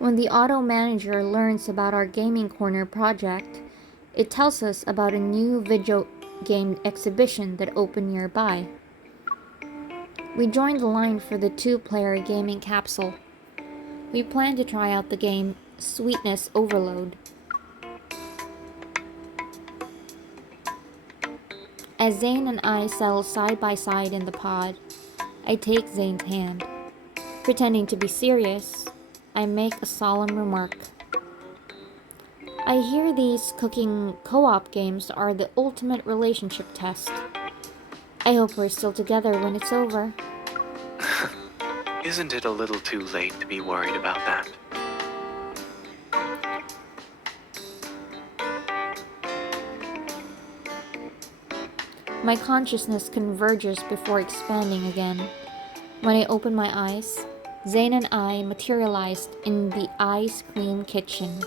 When the auto manager learns about our gaming corner project, it tells us about a new video game exhibition that opened nearby. We joined the line for the two-player gaming capsule. We plan to try out the game Sweetness Overload. As Zayne and I settle side by side in the pod, I take Zayne's hand. Pretending to be serious, I make a solemn remark. I hear these cooking co-op games are the ultimate relationship test. I hope we're still together when it's over. Isn't it a little too late to be worried about that? My consciousness converges before expanding again. When I open my eyes, Zayne and I materialized in the ice cream kitchen.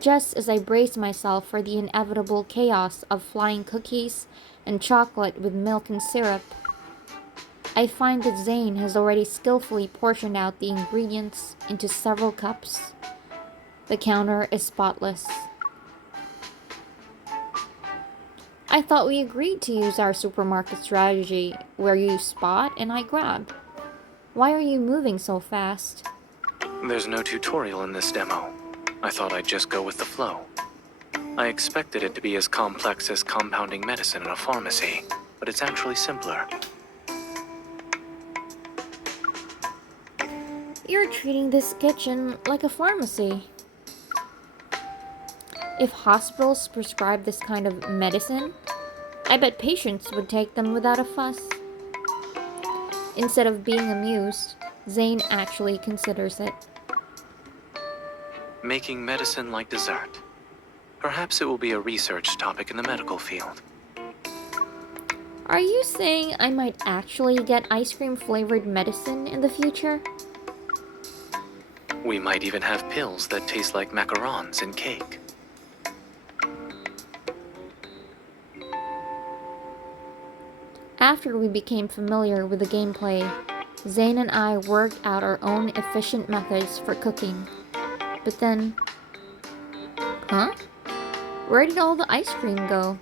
Just as I brace myself for the inevitable chaos of flying cookies and chocolate with milk and syrup, I find that Zayne has already skillfully portioned out the ingredients into several cups. The counter is spotless. I thought we agreed to use our supermarket strategy where you spot and I grab. Why are you moving so fast? There's no tutorial in this demo. I thought I'd just go with the flow. I expected it to be as complex as compounding medicine in a pharmacy, but it's actually simpler. You're treating this kitchen like a pharmacy. If hospitals prescribe this kind of medicine, I bet patients would take them without a fuss. Instead of being amused, Zayne actually considers it. Making medicine like dessert. Perhaps it will be a research topic in the medical field. Are you saying I might actually get ice cream flavored medicine in the future? We might even have pills that taste like macarons in cake. After we became familiar with the gameplay, Zayne and I worked out our own efficient methods for cooking. But then... Huh? Where did all the ice cream go?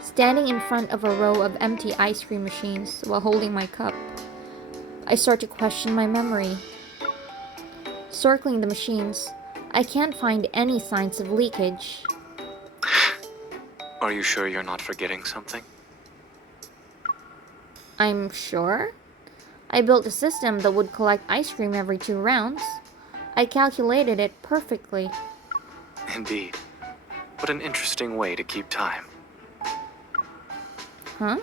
Standing in front of a row of empty ice cream machines while holding my cup, I start to question my memory. Circling the machines, I can't find any signs of leakage. Are you sure you're not forgetting something? I'm sure. I built a system that would collect ice cream every 2 rounds. I calculated it perfectly. Indeed. What an interesting way to keep time. Huh?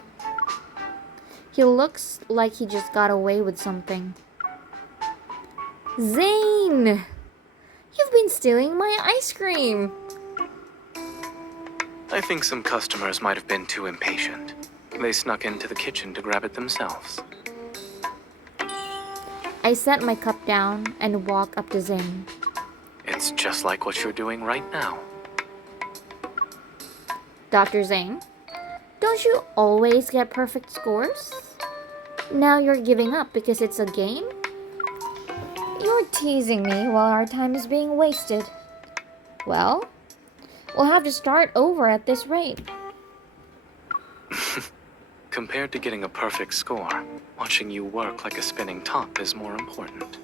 He looks like he just got away with something. Zayne! You've been stealing my ice cream! I think some customers might have been too impatient. They snuck into the kitchen to grab it themselves. I set my cup down and walk up to Zayne. It's just like what you're doing right now. Dr. Zayne, don't you always get perfect scores? Now you're giving up because it's a game? You're teasing me while our time is being wasted. Well, we'll have to start over at this rate. Compared to getting a perfect score, watching you work like a spinning top is more important.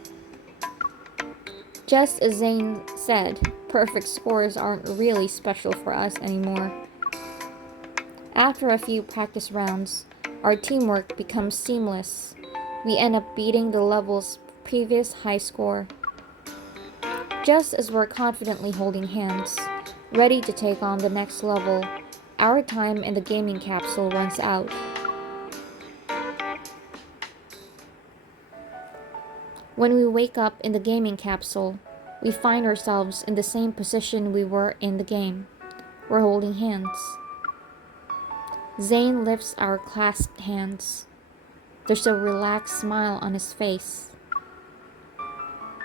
Just as Zayne said, perfect scores aren't really special for us anymore. After a few practice rounds, our teamwork becomes seamless. We end up beating the level's previous high score. Just as we're confidently holding hands, ready to take on the next level, our time in the gaming capsule runs out. When we wake up in the gaming capsule, we find ourselves in the same position we were in the game. We're holding hands. Zayne lifts our clasped hands. There's a relaxed smile on his face.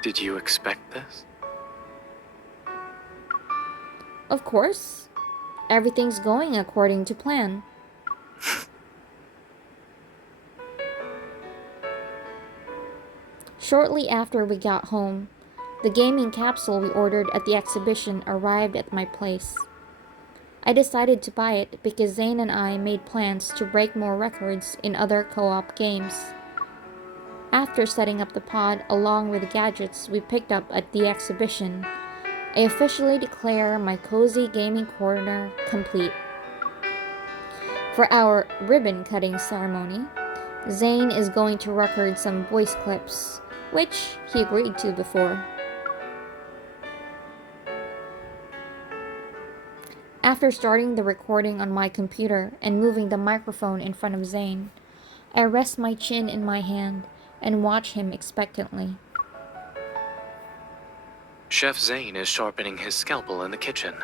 Did you expect this? Of course. Everything's going according to plan. Shortly after we got home, The gaming capsule we ordered at the exhibition arrived at my place. I decided to buy it because Zayne and I made plans to break more records in other co-op games. After setting up the pod along with the gadgets we picked up at the exhibition, I officially declare my cozy gaming corner complete. For our ribbon cutting ceremony, Zayne is going to record some voice clips, which he agreed to before. After starting the recording on my computer and moving the microphone in front of Zayne, I rest my chin in my hand and watch him expectantly. Chef Zayne is sharpening his scalpel in the kitchen.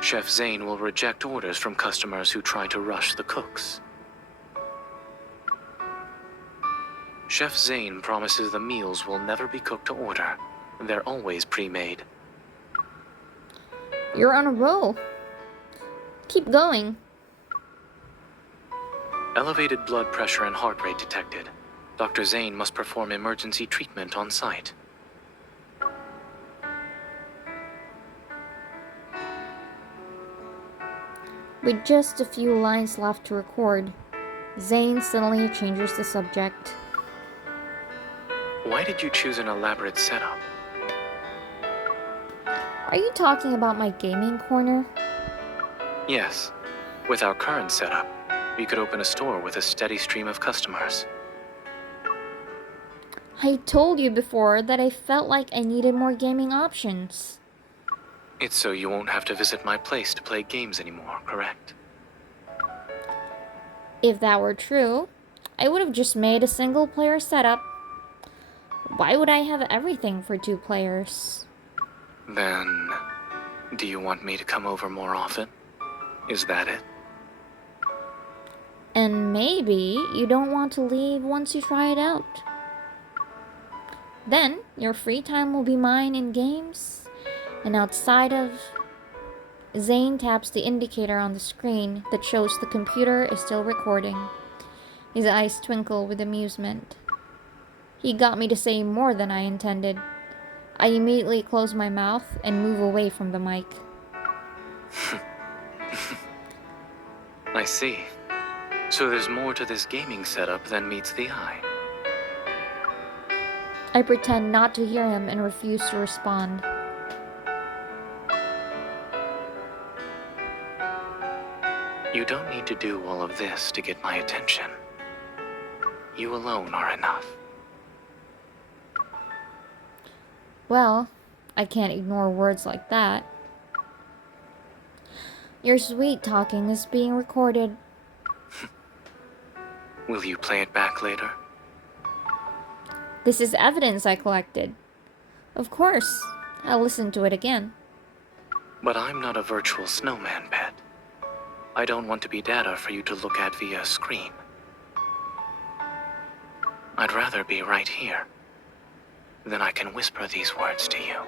Chef Zayne will reject orders from customers who try to rush the cooks. Chef Zayne promises the meals will never be cooked to order. They're always pre-made. You're on a roll. Keep going. Elevated blood pressure and heart rate detected. Dr. Zayne must perform emergency treatment on site. With just a few lines left to record, Zayne suddenly changes the subject. Why did you choose an elaborate setup? Are you talking about my gaming corner? Yes. With our current setup, we could open a store with a steady stream of customers. I told you before that I felt like I needed more gaming options. It's so you won't have to visit my place to play games anymore, correct? If that were true, I would have just made a single-player setup. Why would I have everything for 2 players? Then, do you want me to come over more often? Is that it? And maybe you don't want to leave once you try it out. Then your free time will be mine in games and outside of... Zayne taps the indicator on the screen that shows the computer is still recording. His eyes twinkle with amusement. He got me to say more than I intended. I immediately close my mouth and move away from the mic. I see. So there's more to this gaming setup than meets the eye. I pretend not to hear him and refuse to respond. You don't need to do all of this to get my attention. You alone are enough. Well, I can't ignore words like that. Your sweet talking is being recorded. Will you play it back later? This is evidence I collected. Of course, I'll listen to it again. But I'm not a virtual snowman, pet. I don't want to be data for you to look at via a screen. I'd rather be right here. Then I can whisper these words to you.